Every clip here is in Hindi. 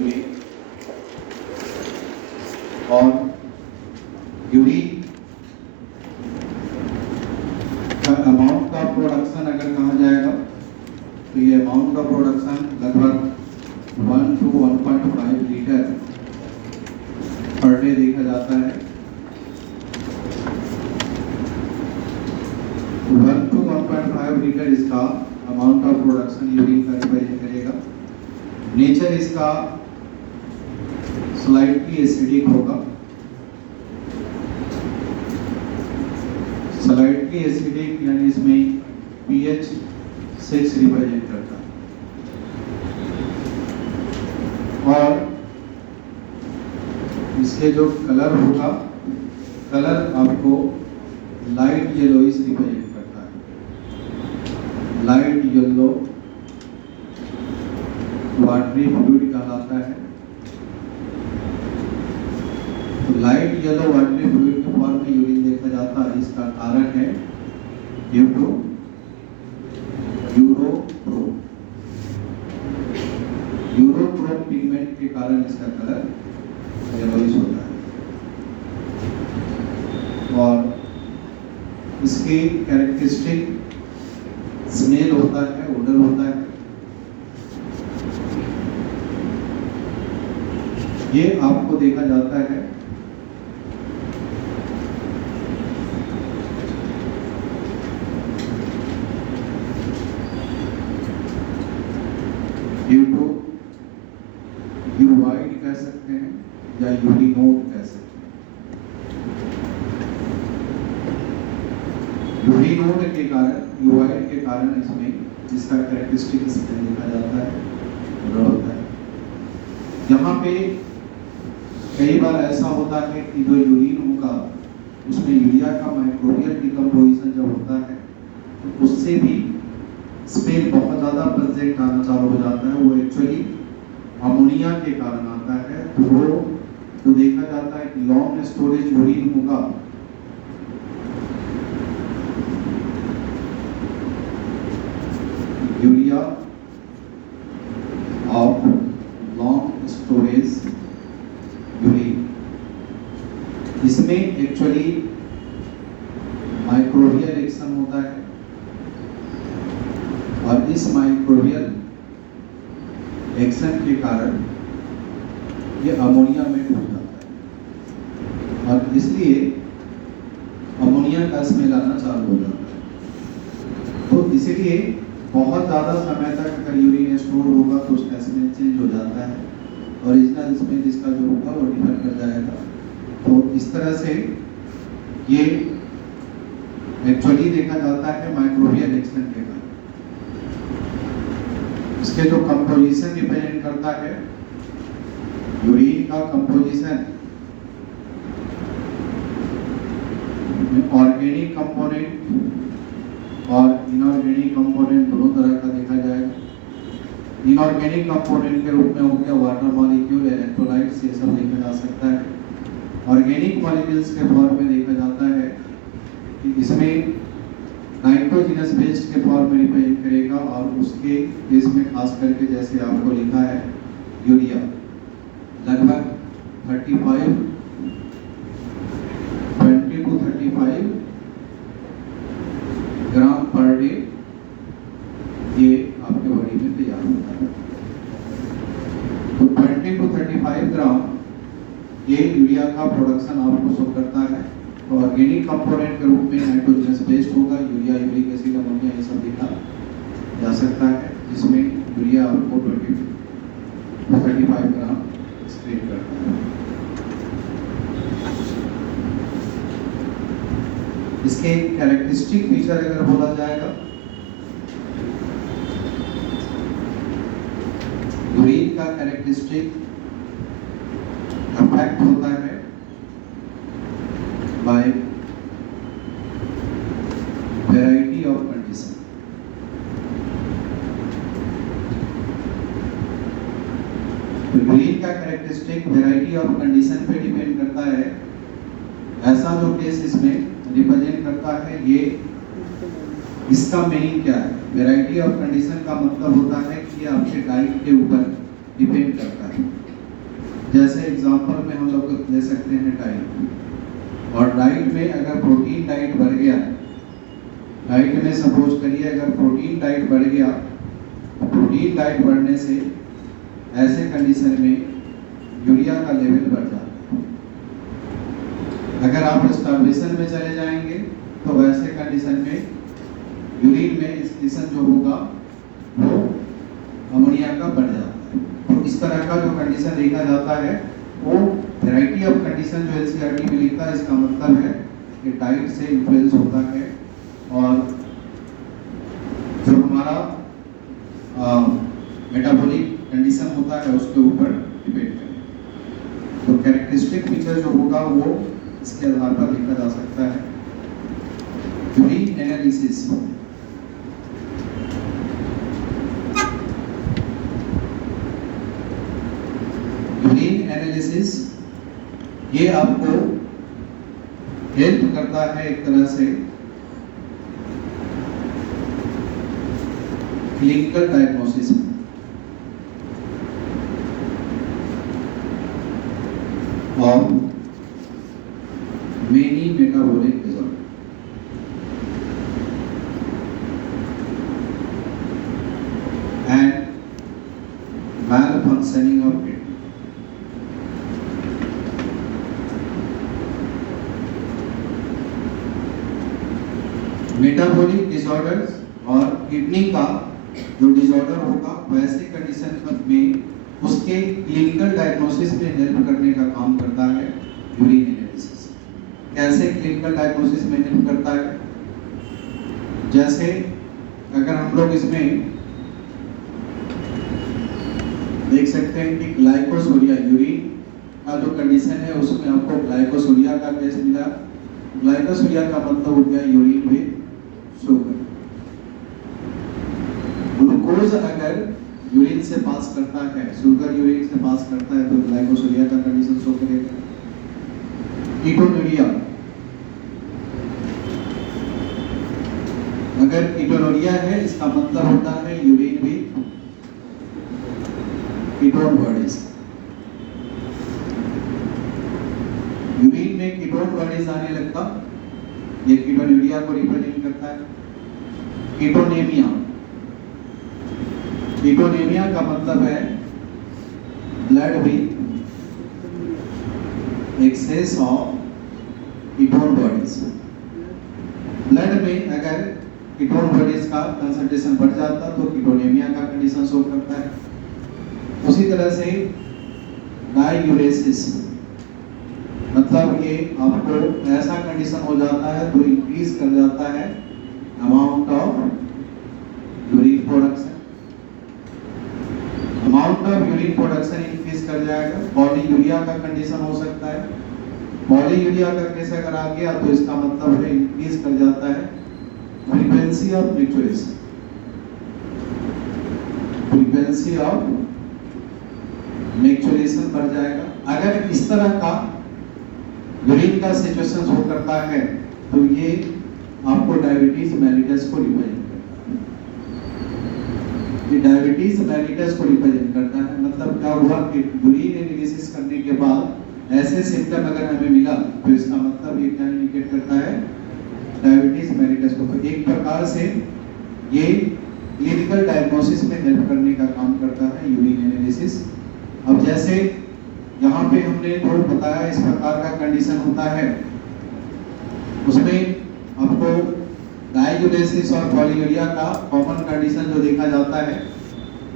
यूरिन। और यूरिन का अमाउंट का प्रोडक्शन अगर कहा जाएगा तो ये अमाउंट का प्रोडक्शन लगभग 1 to 1.5 लीटर पर डे देखा जाता है। 1 to 1.5 लीटर इसका अमाउंट ऑफ प्रोडक्शन यूरिन का रिप्रेजेंट करेगा। नेचर इसका स्लाइटली एसिडिक होगा, स्लाइटली एसिडिक यानी इसमें pH 6 रिप्रेजेंट करता है। और इसके जो कलर होगा, कलर आपको लाइट येलोइश रिप्रेजेंट करता है। लाइट येलो वाटरी फ्लूइड कहलाता है। तो लाइट येलो वाटरी फ्लूइड के फॉर्म में यूरिन देखा जाता है। इसका कारण है ड्यू टू यूरोक्रोम पिगमेंट के कारण इसका कलर येलोइश होता है। और इसकी कैरेक्टरिस्टिक स्मेल होता है, ओडर होता है। ये आपको देखा जाता है ड्यू टू यूवाइड कह सकते हैं या यूरिनोड कह सकते हैं। यूरिनोड के कारण, यूवाइड के कारण इसमें जिसका कैरेक्टरिस्टिक स्मेल देखा जाता है, ओडर होता है। यहाँ पे कई बार ऐसा होता है कि जो यूरिन होगा उसमें यूरिया का माइक्रोबियल डिकम्पोजिशन जब होता है तो उससे भी स्मेल बहुत ज़्यादा प्रेजेंट आना चालू हो जाता है। वो एक्चुअली अमोनिया के कारण आता है। तो वो तो देखा जाता है कि लॉन्ग स्टोरेज यूरिन होगा urea of long storage urine, इसमें एक्चुअली माइक्रोबियल एक्शन होता है और इस माइक्रोबियल एक्शन के कारण ये अमोनिया में डूब जाता है और इसलिए अमोनिया का स्मेल आना चालू हो जाता है। तो इसलिए बहुत ज़्यादा समय तक अगर यूरिन स्टोर होगा तो उसका स्मेल चेंज हो जाता है। ओरिजिनल स्मेल इसका जो होगा वो डिफर कर जाएगा। तो इस तरह से ये एक्चुअली देखा जाता है माइक्रोबियल एक्शन के कारण। इसके जो कंपोजिशन रिप्रेजेंट करता है, यूरिन का कंपोजिशन ऑर्गेनिक कंपोनेंट और इनऑर्गेनिक कंपोनेंट दोनों तरह का देखा जाएगा। इनऑर्गेनिक कंपोनेंट के रूप में हो गया वाटर मॉलिक्यूल, इलेक्ट्रोलाइट्स, ये सब देखा जा सकता है। ऑर्गेनिक मॉलिक्यूल्स के फॉर्म में देखा जाता है कि इसमें नाइट्रोजिनस बेस्ड के फॉर्म में रिप्रेजेंट करेगा और उसके केस में खास करके जैसे आपको लिखा है यूरिया लगभग 20 to 35 ग्राम पर डे ये आपके बॉडी में तैयार होता है। तो 20 to 35 ग्राम ये यूरिया का प्रोडक्शन आपको शो करता है। तो ऑर्गेनिक कंपोनेंट के रूप में नाइट्रोजनस बेस्ड होगा, यूरिया, यूरिक एसिड, अमोनिया ये सब देखा जा सकता है, जिसमें यूरिया आपको 20 to 35 ग्राम एक्सक्रीट करता है। इसके कैरेक्टरिस्टिक फीचर अगर बोला जाएगा, यूरिन का कैरेक्टरिस्टिक अफेक्ट होता है बाय वैरायटी ऑफ कंडीशन। तो यूरिन का कैरेक्टरिस्टिक वैरायटी ऑफ कंडीशन पे डिपेंड करता है। ऐसा जो केस इसमें रिप्रेजेंट करता है, ये इसका मीनिंग क्या है? वैरायटी ऑफ कंडीशन का मतलब होता है कि आपके डाइट के ऊपर डिपेंड करता है। जैसे एग्जांपल में हम लोग ले सकते हैं डाइट, और डाइट में अगर प्रोटीन डाइट बढ़ गया, डाइट में सपोज करिए अगर प्रोटीन डाइट बढ़ गया, तो प्रोटीन डाइट बढ़ने से ऐसे कंडीशन में यूरिया का लेवल बढ़ जाता है। अगर आप स्टार्वेशन में चले जाएंगे तो वैसे कंडीशन में यूरिन में एक्सक्रीशन जो होगा वो अमोनिया का बढ़ जाता है। तो इस तरह का जो कंडीशन देखा जाता है वो वैरायटी ऑफ कंडीशन जो एनसीईआरटी में लिखता है, इसका मतलब है कि डाइट से इन्फ्लुएंस होता है और जो हमारा मेटाबॉलिक कंडीशन होता है उसके ऊपर डिपेंड करें। तो कैरेक्टरिस्टिक फीचर जो होगा वो इसके आधार पर लिखा जा सकता है। यूरिन एनालिसिस, यूरिन एनालिसिस ये आपको हेल्प करता है एक तरह से क्लिनिकल डायग्नोसिस में। और many metabolic disorder, and malfunctioning of kidney. Metabolic disorders और किडनी का जो डिसऑर्डर होगा वैसे कंडीशन में उसके क्लिनिकल डायग्नोसिस में हेल्प करने का काम करता है यूरिन एनालिसिस। कैसे क्लिनिकल डायग्नोसिस में हेल्प करता है? जैसे अगर हम लोग इसमें देख सकते हैं कि ग्लाइकोसोरिया, यूरिन का जो कंडीशन है उसमें आपको ग्लाइकोसोरिया का केस मिला। ग्लाइकोसोरिया का मतलब हो गया यूरिन विद शुगर। ग्लूकोज अगर यूरिन से पास करता है, शुगर यूरिन से पास करता है तो ग्लाइकोसोरिया का कंडीशन शो करेगा। कीटोनुरिया, अगर कीटोनुरिया है इसका मतलब होता है urine with ketone bodies. Urine में कीटोन बॉडीज आने लगता, ये कीटोनुरिया को रिप्रेजेंट करता है। कीटोनेमिया, कीटोनेमिया का मतलब है blood with excess of ketone bodies. Blood में अगर कीटोन बॉडीज का कंसंट्रेशन बढ़ जाता तो कीटोनेमिया का कंडीशन शो करता है। उसी तरह से डाययूरेसिस, मतलब ये आपको ऐसा कंडीशन हो जाता है तो इंक्रीज कर जाता है amount of urine production. Amount of urine production increase कर जाएगा। पॉलीयूरिया का कंडीशन हो सकता है। पॉलीयूरिया का केस अगर आ गया तो इसका मतलब है इंक्रीज कर जाता है frequency of maturation, frequency of maturation बढ़ जाएगा। अगर इस तरह का यूरिन का सिचुएशन हो करता है तो ये आपको डायबिटीज मेलिटस को रिप्रेजेंट करता है। ये डायबिटीज मेलिटस को रिप्रेजेंट करता है। मतलब क्या हुआ कि यूरिन एनालिसिस करने के बाद ऐसे सिम्टम अगर हमें मिला तो इसका मतलब ये क्या इंडिकेट करता है? डायबिटीज मेलिटस को। तो एक प्रकार से ये क्लिनिकल डायग्नोसिस में हेल्प करने का काम करता है यूरिन एनालिसिस। अब जैसे यहाँ पे हमने जो बताया इस प्रकार का कंडीशन होता है, उसमें आपको डाययूरेसिस और पॉलीयूरिया का कॉमन कंडीशन जो देखा जाता है,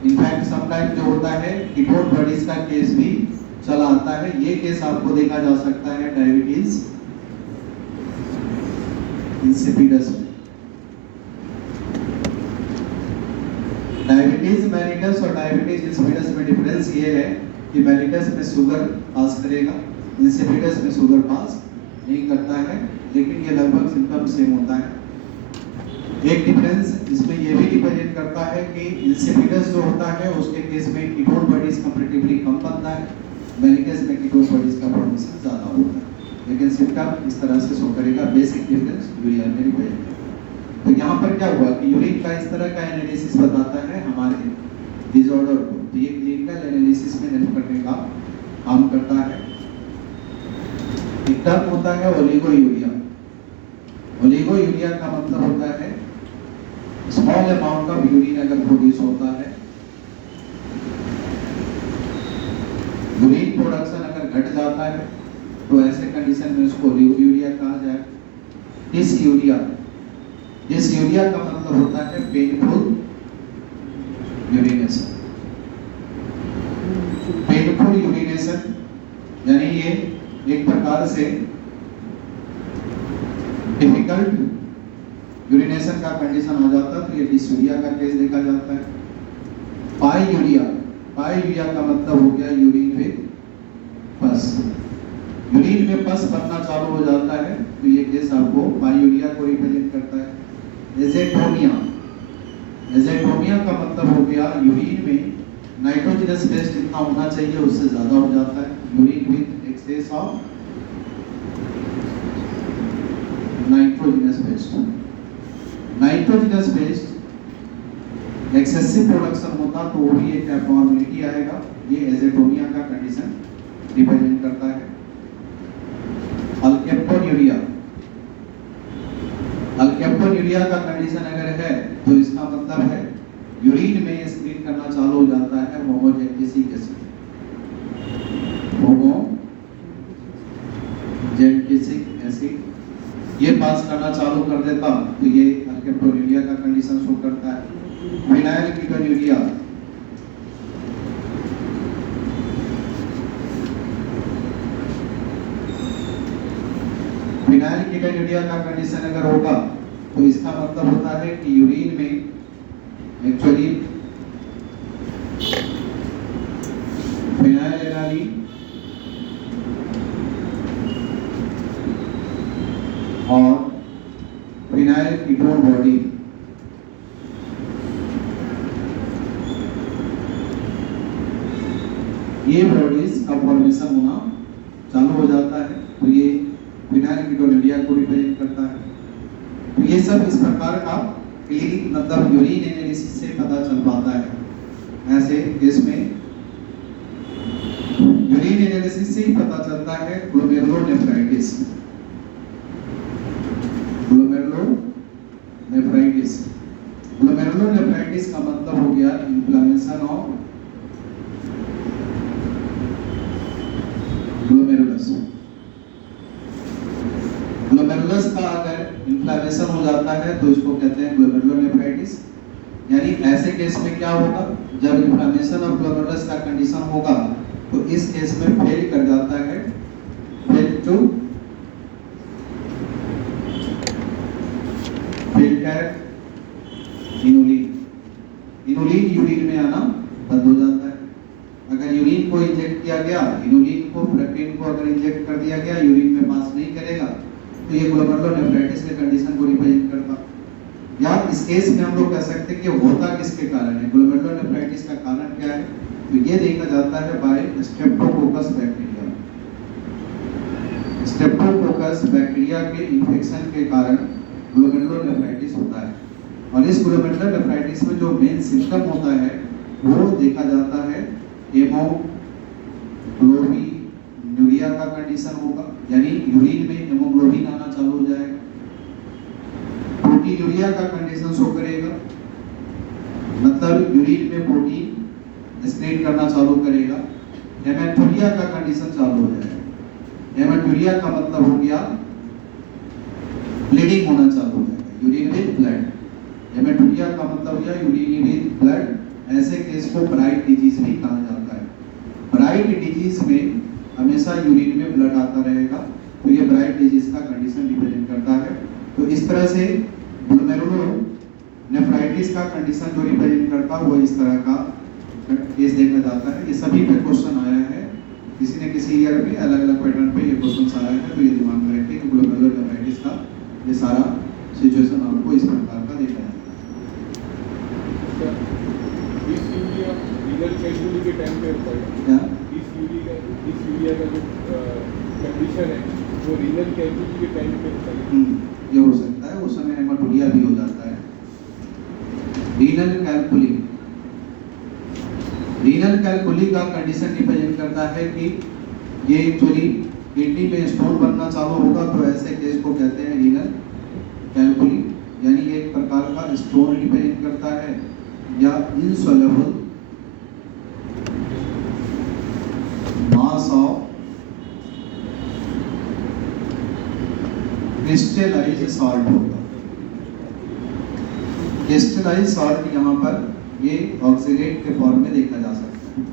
इनफैक्ट समटाइम जो होता है कीटोन बॉडीज का केस भी चला आता है। ये केस आपको देखा जा सकता है डायबिटीज इंसिपिडस में। डायबिटीज मेलिटस और डायबिटीज इंसिपिडस में डिफरेंस ये है कि मेलिटस में शुगर पास करेगा, इंसिपिडस में शुगर पास नहीं करता है, लेकिन ये लगभग सिम्टम सेम होता है। एक डिफरेंस इसमें ये भी रिप्रेजेंट करता है कि इंसिपिडस जो होता है उसके केस में कीटोन बॉडीज कंपैरेटिवली कम बनता है, मेलिटस में कीटोन बॉडीज का फॉर्मेशन ज्यादा होता है, लेकिन सिम्टम इस तरह से शो करेगा। बेसिक डिफरेंस यूरिया में रिप्रेजेंट है। तो यहाँ पर क्या हुआ कि यूरिन का इस तरह का एनालिसिस बताता है हमारे डिसऑर्डर को, तो ये क्लिनिकल एनालिसिस में हेल्प करने का काम करता है। एक टर्म होता है ओलिगोयूरिया। ओलिगोयूरिया का मतलब होता है स्मॉल अमाउंट ऑफ यूरिन अगर प्रोड्यूस होता है, यूरिन प्रोडक्शन अगर घट जाता है तो ऐसे कंडीशन में उसको ओलिगोयूरिया कहा जाए। डिसयूरिया का मतलब होता है पेनफुल यूरिनेशन। पेनफुल यूरिनेशन यानी ये एक प्रकार से डिफिकल्ट यूरिनेशन का कंडीशन हो जाता है, तो ये डिसयूरिया का केस देखा जाता है। पाईयूरिया का मतलब हो गया यूरिन विद पस। यूरिन में पस बनना चालू हो जाता है तो ये केस आपको पाईयूरिया को रिप्रेजेंट करता है। एजेटोमिया का मतलब हो गया यूरिन में नाइट्रोजनस बेस जितना होना चाहिए उससे ज्यादा हो जाता है। Urine with excess of nitrogenous based excessive production होता तो वो भी एक एब्नॉर्मलिटी आएगा। ये एजेटोमिया का कंडीशन रिप्रेजेंट करता है। अल्केप्टोन्यूरिया का कंडीशन अगर है तो इसका मतलब है यूरिन में स्क्रीन करना चालू हो जाता है होमोजेनेटिक एसिड, ये पास करना चालू कर देता तो ये अल्केप्टोन्यूरिया का कंडीशन शो करता है। फिनाइलकीटोन्यूरिया का कंडीशन अगर होगा तो इसका मतलब होता है कि यूरिन में एक्चुअली फिनाइलएलानीन और फिनाइल कीटोन बॉडी ये बॉडीज का फॉर्मेशन होना चालू हो जाता है तो ये फिनाइलकीटोन्यूरिया को रिप्रेजेंट करता है। तो ये सब इस प्रकार का क्लिनिक मतलब यूरिन एनालिसिस से पता चल पाता है। ऐसे इसमें यूरिन एनालिसिस से ही पता चलता है ग्लोमेरुलोनेफ्राइटिस का मतलब हो गया इन्फ्लेमेशन ऑफ ग्लोमेरुलस का अगर इन्फ्लेमेशन हो जाता है तो इसको कहते हैं ग्लोमेरुलोनेफ्राइटिस। यानी ऐसे केस में क्या होगा, जब इन्फ्लेमेशन ऑफ ग्लोमेरुलस का कंडीशन होगा तो इस केस में फेल कर जाता है इनुलिन यूरिन में आना बंद हो जाता है। अगर यूरिन को इंजेक्ट किया गया, इनुलिन को प्रोटीन को अगर इंजेक्ट कर दिया गया, यूरिन में पास नहीं करेगा तो ये ग्लोमेरुलोनेफ्राइटिस के कंडीशन को रिप्रेजेंट करता। या इस केस में हम लोग कह सकते हैं कि होता किसके कारण है, ग्लोमेरुलोनेफ्राइटिस का कारण क्या है, तो ये देखा जाता है by streptococcus bacteria. Streptococcus bacteria के इन्फेक्शन के कारण ग्लोमेरुलोनेफ्राइटिस होता है। और इस ग्लोमेरुलोनेफ्राइटिस में जो मेन सिम्टम होता है वो देखा जाता है हेमोग्लोबिनूरिया का कंडीशन होगा, यानी यूरिन में हेमोग्लोबिन आना चालू हो जाएगा। प्रोटीनूरिया का कंडीशन शो करेगा, मतलब यूरिन में प्रोटीन स्क्रीन करना चालू करेगा। हेमेटूरिया का कंडीशन चालू हो जाएगा। हेमेटूरिया का मतलब हो गया ब्लीडिंग होना चालू हो जाएगा, यूरिन विद ब्लड। हेमेटूरिया का मतलब हो गया यूरिन विद ब्लड। ऐसे केस को ब्राइट डिजीज भी कहा जाता है। ब्राइट डिजीज में हमेशा यूरिन में ब्लड आता रहेगा तो ये ब्राइट डिजीज का कंडीशन रिप्रेजेंट करता है। तो इस तरह से ग्लोमेरुलोनेफ्राइटिस का कंडीशन जो रिप्रेजेंट करता है वो इस तरह का केस देखा जाता है। ये सभी पे क्वेश्चन आया है, किसी न किसी ईयर में अलग अलग पैटर्न पे ये क्वेश्चन आया है, तो ये दिमाग में रखिए कि ग्लोमेरुलोनेफ्राइटिस का ये सारा सिचुएशन आपको इस प्रकार का देखा जाता है। के टाइम पे होता है क्या डिसयूरिया का जो कंडीशन है वो रीनल कैल्कुली के टाइम पे होता है? ये हो सकता है, उस समय हेमाटूरिया भी हो जाता है। रीनल कैल्कुली एक्चुअली का कंडीशन रिप्रेजेंट करता है कि ये एक्चुअली किडनी में स्टोन बनना चालू होगा, तो ऐसे केस को कहते हैं रीनल कैल्कुली, यानी ये एक प्रकार का स्टोन रिप्रेजेंट करता है या insoluble mass of crystallised salt होगा। क्रिस्टलाइज्ड सॉल्ट यहाँ पर ये ऑक्सीडेट के फॉर्म में देखा जा सकता है।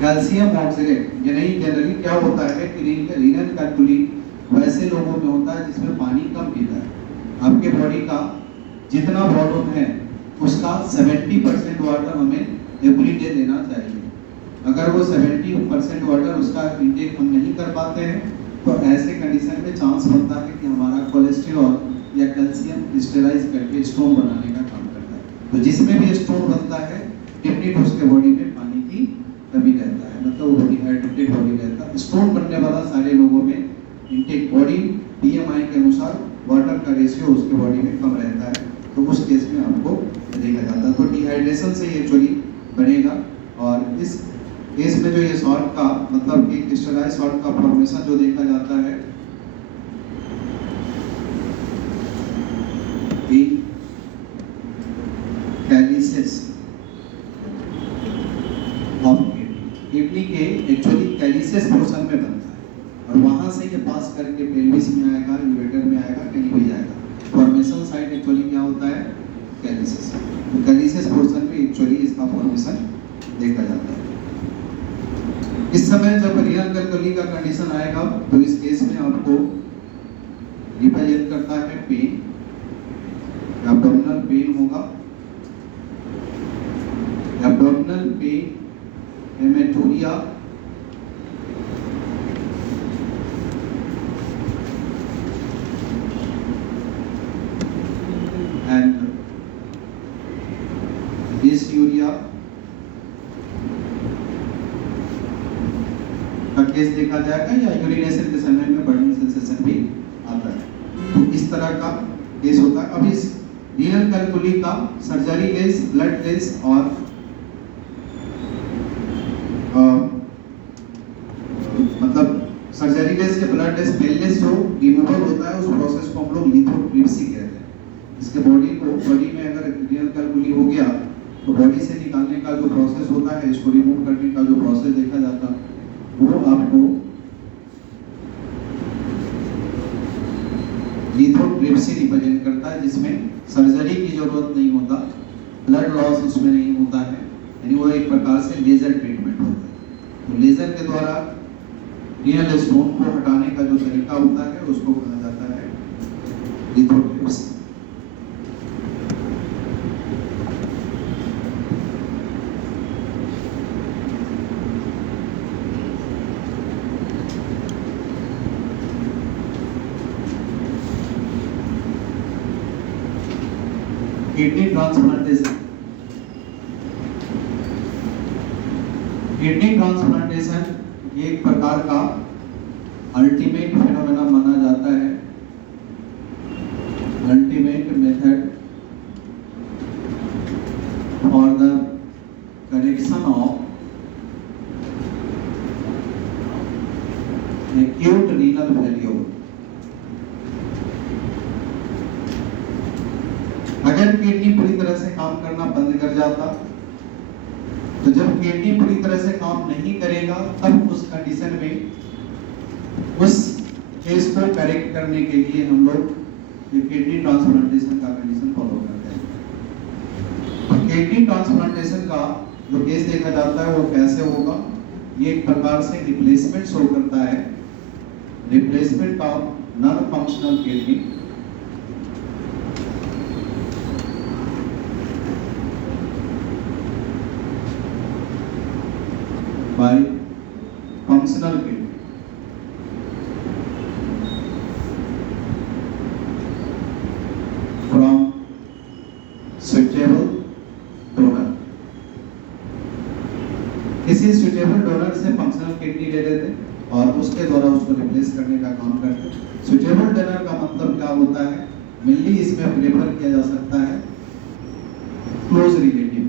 कैल्शियम ऑक्सीडेट, यानी जनरली क्या होता है कि रीनल कैल्कुली वैसे लोगों में होता है जिसमें पानी कम पीता है। आपके बॉडी का जितना वॉल्यूम है उसका 70% वाटर हमें एवरीडे देना चाहिए। अगर वो 70% वाटर उसका इंटेक हम नहीं कर पाते हैं तो ऐसे कंडीशन में चांस बनता है कि हमारा कोलेस्ट्रॉल या कैल्शियम क्रिस्टलाइज करके स्टोन बनाने का काम करता है। तो जिसमें भी स्टोन बनता है डेफिनेट उसके बॉडी में पानी की कमी रहता है, मतलब वो डिहाइड्रेटेड बॉडी रहता है। स्टोन बनने वाला सारे लोगों में इंटेक बॉडी बीएमआई के अनुसार वाटर का रेशियो उसके बॉडी में कम रहता है, तो उस केस में आपको देखा जाता है। तो डिहाइड्रेशन से ये एक्चुअली बनेगा। और इस केस में जो ये सॉल्ट का मतलब कि क्रिस्टलाइज सॉल्ट का फॉर्मेशन जो देखा जाता है कैलिसेस ऑफ किडनी के एक्चुअली कैलिसेस पोर्शन में बनता है और वहां से ये पास करके पेल्विस में आएगा, यूरेटर में आएगा, कहीं भी जाएगा। फॉर्मेशन साइट एक्चुअली क्या होता है कैलिसेस। तो कैलिसेस पोर्शन में एक्चुअली इसका फॉर्मेशन देखा जाता है। इस समय जब रीनल कैल्कुली का कंडीशन आएगा तो इस केस में आपको रिप्रेजेंट करता है पेन, एब्डोमिनल पेन होगा, एब्डोमिनल पेन, हेमेटोरिया, एंड डिसयूरिया का केस देखा जाएगा या यूरिनेशन के समय में बर्निंग सेंसेशन भी आता है। तो इस तरह का केस होता है। अब इस रीनल कैल्कुली का सर्जरी लेस, ब्लड लेस और मतलब सर्जरी लेस या ब्लड लेस पेनलेस जो रिमूवल होता है उस प्रोसेस को हम लोग लिथोट्रिप्सी कहते हैं। इसके बॉडी में अगर रीनल कैल्कुली हो गया तो बॉडी से निकालने का जो प्रोसेस होता है, इसको रिमूव करने का जो प्रोसेस देखा जाता है वो आपको लिथोट्रिप्सी रिप्रेजेंट करता है, जिसमें सर्जरी की जरूरत नहीं होता, ब्लड लॉस उसमें नहीं होता है, यानी वो एक प्रकार से लेजर ट्रीटमेंट होता है। तो लेजर के द्वारा रीनल स्टोन को हटाने का जो तरीका होता है उसको कहा जाता है lithotripsy. Kidney transplantation. Kidney transplantation ये एक प्रकार का अल्टीमेट फिनोमेना माना जाता है, ultimate method for the correction of acute renal failure. अगर किडनी पूरी तरह से काम करना बंद कर जाता, तो जब किडनी पूरी तरह से काम नहीं करेगा तब उस कंडीशन में उस केस को करेक्ट करने के लिए हम लोग ये किडनी ट्रांसप्लांटेशन का कंडीशन फॉलो करते हैं। किडनी ट्रांसप्लांटेशन का जो केस देखा जाता है वो कैसे होगा, ये एक प्रकार से रिप्लेसमेंट शो करता है, replacement of non functional kidney by functional kidney। From suitable donor। किसी suitable donor से functional kidney ले लेते और उसके द्वारा उसको रिप्लेस करने का काम करते। suitable donor का मतलब क्या होता है, मेनली इसमें प्रेफर किया जा सकता है क्लोज रिलेटिव।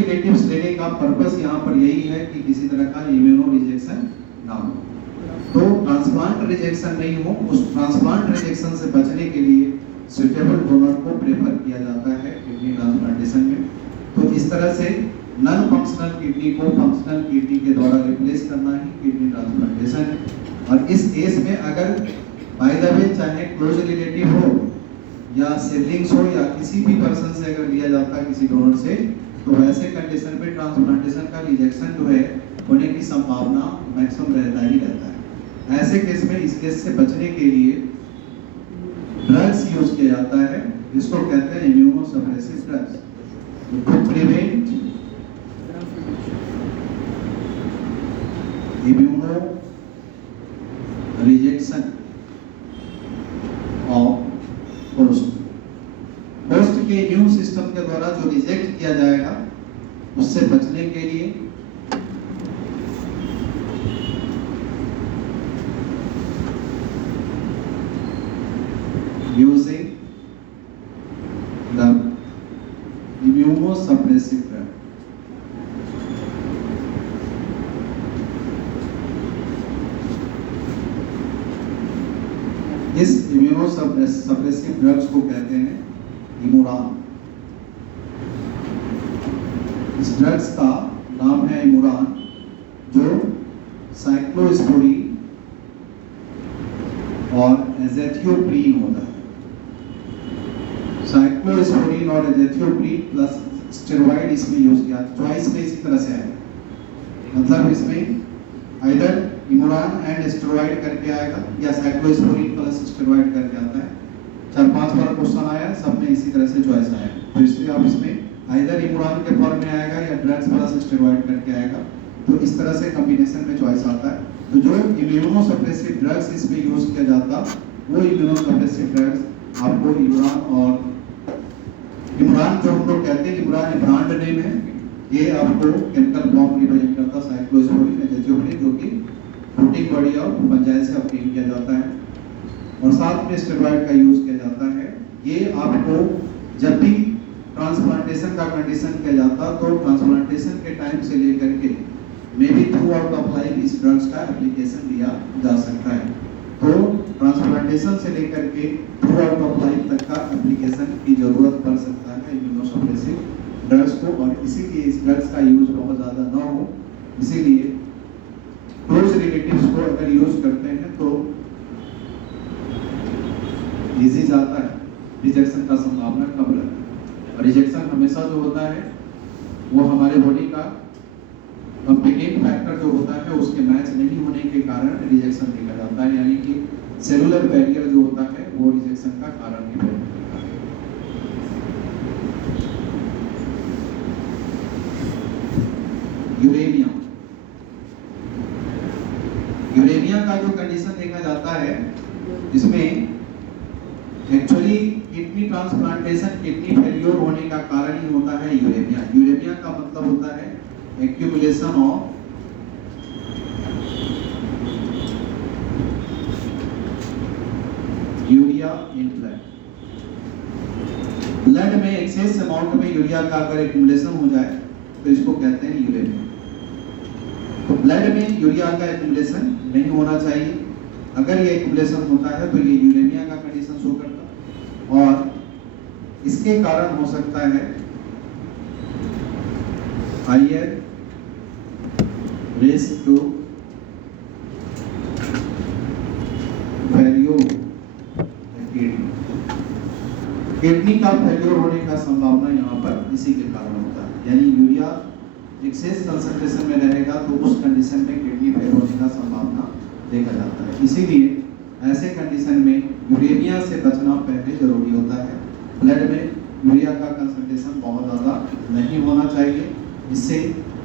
रिलेटिव्स लेने का पर्पस यहाँ पर यही है कि किसी तरह का इम्यूनो रिजेक्शन ना हो, तो ट्रांसप्लांट रिजेक्शन नहीं हो। उस ट्रांसप्लांट रिजेक्शन से बचने के लिए सुटेबल डोनर को प्रेफर किया जाता है किडनी ट्रांसप्लांटेशन में। तो इस तरह से नॉन फंक्शनल किडनी को फंक्शनल किडनी के द्वारा रिप्लेस करना ही किडनी ट्रांसप्लांटेशन है। और इस केस में अगर बाय द वे चाहे क्लोज रिलेटिव हो या सिबलिंग्स हो या किसी भी पर्सन से अगर लिया जाता है किसी डोनर से, तो वैसे कंडीशन में ट्रांसप्लांटेशन का रिजेक्शन जो है होने की संभावना मैक्सिमम रहता ही रहता है। ऐसे केस में इस केस से बचने के लिए ड्रग्स यूज किया जाता है, जिसको कहते हैं immuno suppressive drugs, to prevent immuno rejection of host. Host के इम्यून सिस्टम के द्वारा जो रिजेक्ट किया जाएगा उससे बचने के लिए using the immunosuppressive drug. इस इम्यूनोसप्रेसिव ड्रग्स को कहते हैं इमुरान। इस ड्रग्स का नाम है इमुरान, जो साइक्लोस्पोरीन और एजेथियोप्रीन होता है। साइक्लोस्पोरीन और एजेथियोप्रीन प्लस स्टेरॉइड इसमें यूज किया, चॉइस में इसी तरह से आएगा, मतलब इसमें आइदर इमुरान एंड स्टेरॉइड करके आएगा या साइक्लोस्पोरीन प्लस स्टेरॉइड करके आता है। 4-5 बार क्वेश्चन आया, सब में इसी तरह से चॉइस आया, तो इसलिए आप इसमें आइदर इमुरान के फॉर्म में आएगा या ड्रग्स प्लस स्टेरॉइड करके आएगा, तो इस तरह से कॉम्बिनेशन में चॉइस आता है। तो जो इम्यूनोसप्रेसिव ड्रग्स इसमें यूज किया जाता, वो इम्यूनोसप्रेसिव ड्रग्स आपको इमुरान, और इमुरान जो हम लोग कहते हैं इमुरान ब्रांड नेम है, ये आपको केमिकल फॉर्म रिप्रेजेंट करता साइक्लोस्पोरीन एजेथियोप्रीन, जो कि प्रोटीन बॉडी ऑफ फंजाई से ऑब्टेन किया जाता है, और साथ में स्टेरॉइड का यूज किया जाता है। ये आपको जब भी ट्रांसप्लांटेशन का कंडीशन किया जाता, तो ट्रांसप्लांटेशन के टाइम से लेकर के may be through out of life इस ड्रग्स का एप्लीकेशन लिया जा सकता है। तो ट्रांसप्लांटेशन से लेकर के थ्रू आउट ऑफ लाइफ तक का एप्लीकेशन की जरूरत पड़ सकता है इम्यूनोसप्रेसिव ड्रग्स को, और इसीलिए इस ड्रग्स का यूज बहुत ज़्यादा ना हो, इसीलिए क्लोज रिलेटिव्स को अगर यूज करते हैं तो इजी जाता है, रिजेक्शन का संभावना कम रहता है। और रिजेक्शन हमेशा जो होता है वो हमारे बॉडी का कॉम्पिटिटिव फैक्टर जो होता है उसके मैच नहीं होने के कारण रिजेक्शन देखा जाता है, यानी कि सेलुलर बैरियर जो होता है वो रिजेक्शन का कारण नहीं बनता है। यूरेमिया, यूरेमिया का जो कंडीशन देखा जाता है, इसमें actually kidney transplantation kidney failure होने का कारण ही होता है यूरेमिया। यूरेमिया का मतलब होता है accumulation of urea in blood. Blood में एक्सेस अमाउंट में यूरिया का अगर एक्यूमुलेशन हो जाए तो इसको कहते हैं यूरेमिया। तो ब्लड में यूरिया का एक्यूमुलेशन नहीं होना चाहिए, अगर ये एक्यूमुलेशन होता है तो ये यूरेमिया का कंडीशन शो करता, और इसके कारण हो सकता है higher risk to failure kidney का फेल्योर होने का संभावना यहाँ पर इसी के कारण होता है, यानी यूरिया एक्सेस कंसंट्रेशन में रहेगा तो उस कंडीशन में किडनी फेल होने का संभावना देखा जाता है। इसीलिए ऐसे कंडीशन में यूरेमिया से बचना पहले जरूरी होता है। ब्लड में यूरिया का कंसंट्रेशन बहुत ज़्यादा नहीं होना चाहिए, इससे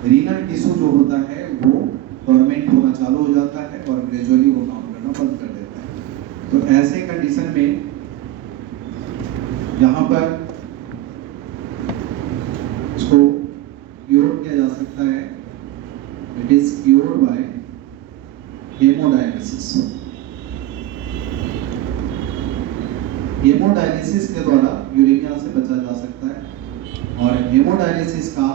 रीनल टिश्यू जो होता है वो डोर्मेंट होना चालू हो जाता है और ग्रेजुअली वो काम करना बंद कर देता है। तो ऐसे कंडीशन में यहाँ पर इसको क्योर किया जा सकता है, it is cured by hemodialysis. Hemodialysis के द्वारा यूरेमिया से बचा जा सकता है, और हेमोडायलिसिस का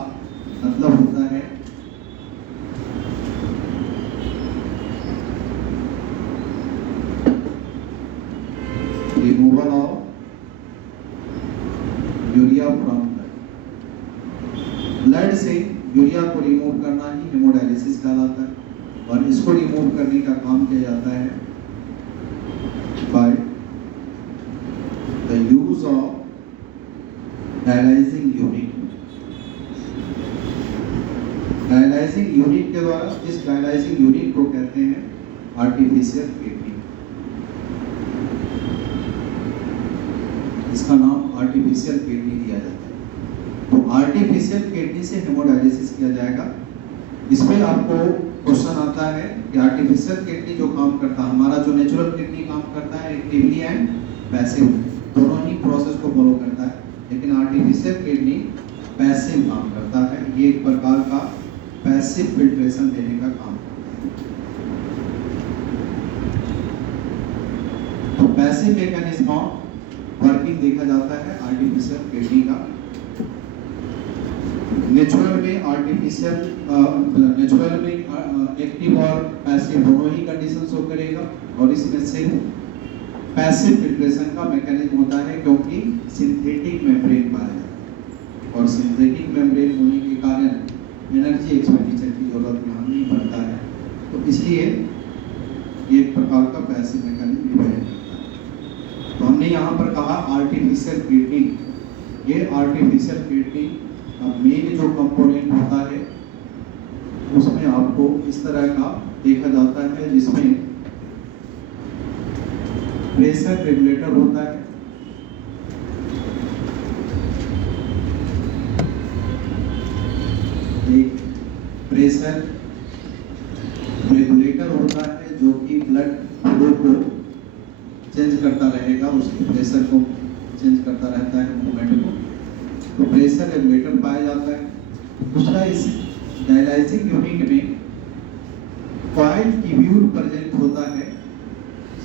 यूरिया को रिमूव करना ही हेमोडायलिसिस कहलाता है। और इसको रिमूव करने का काम किया जाता है by the use of dialysing unit. Dialysing unit के द्वारा, इस डायलाइजिंग यूनिट को कहते हैं आर्टिफिशियल किडनी। इसका नाम आर्टिफिशियल किडनी दिया जाता है। तो आर्टिफिशियल किडनी से हेमोडायलिसिस किया जाएगा। इसमें आपको क्वेश्चन आता है कि आर्टिफिशियल किडनी जो काम करता है, हमारा जो नेचुरल किडनी काम करता है एक्टिवली एंड पैसिव, दोनों ही प्रोसेस को फॉलो करता है, लेकिन आर्टिफिशियल किडनी पैसिव काम करता है। ये एक प्रकार का पैसिव फिल्ट्रेशन देने का काम करता है। तो पैसिव मैकेनिज्म ऑफ वर्किंग देखा जाता है आर्टिफिशियल किडनी का। नेचुरल में नेचुरल में एक्टिव और पैसिव दोनों ही कंडीशन शो करेगा, और इसमें सिर्फ पैसिव फिल्ट्रेशन का मैकेनिज्म होता है क्योंकि सिंथेटिक मेम्ब्रेन पाया जाता है, और सिंथेटिक मेम्ब्रेन होने के कारण एनर्जी एक्सपेंडिचर की जरूरत यहाँ नहीं पड़ता है। तो इसलिए ये एक प्रकार का पैसिव मैकेनिज्म डिपेंड करता है। तो हमने यहाँ पर कहा आर्टिफिशियल किडनी। ये आर्टिफिशियल किडनी मेन जो कंपोनेंट होता है उसमें आपको इस तरह का देखा जाता है, जिसमें प्रेशर रेगुलेटर होता है, एक प्रेशर रेगुलेटर होता है जो कि ब्लड फ्लो को चेंज करता रहेगा, उसके प्रेशर को चेंज करता रहता है, मूवमेंट को। तो प्रेशर रेगुलेटर पाया जाता है। दूसरा, इस डायलाइजिंग यूनिट में कॉइल ट्यूब्यूल प्रेजेंट होता है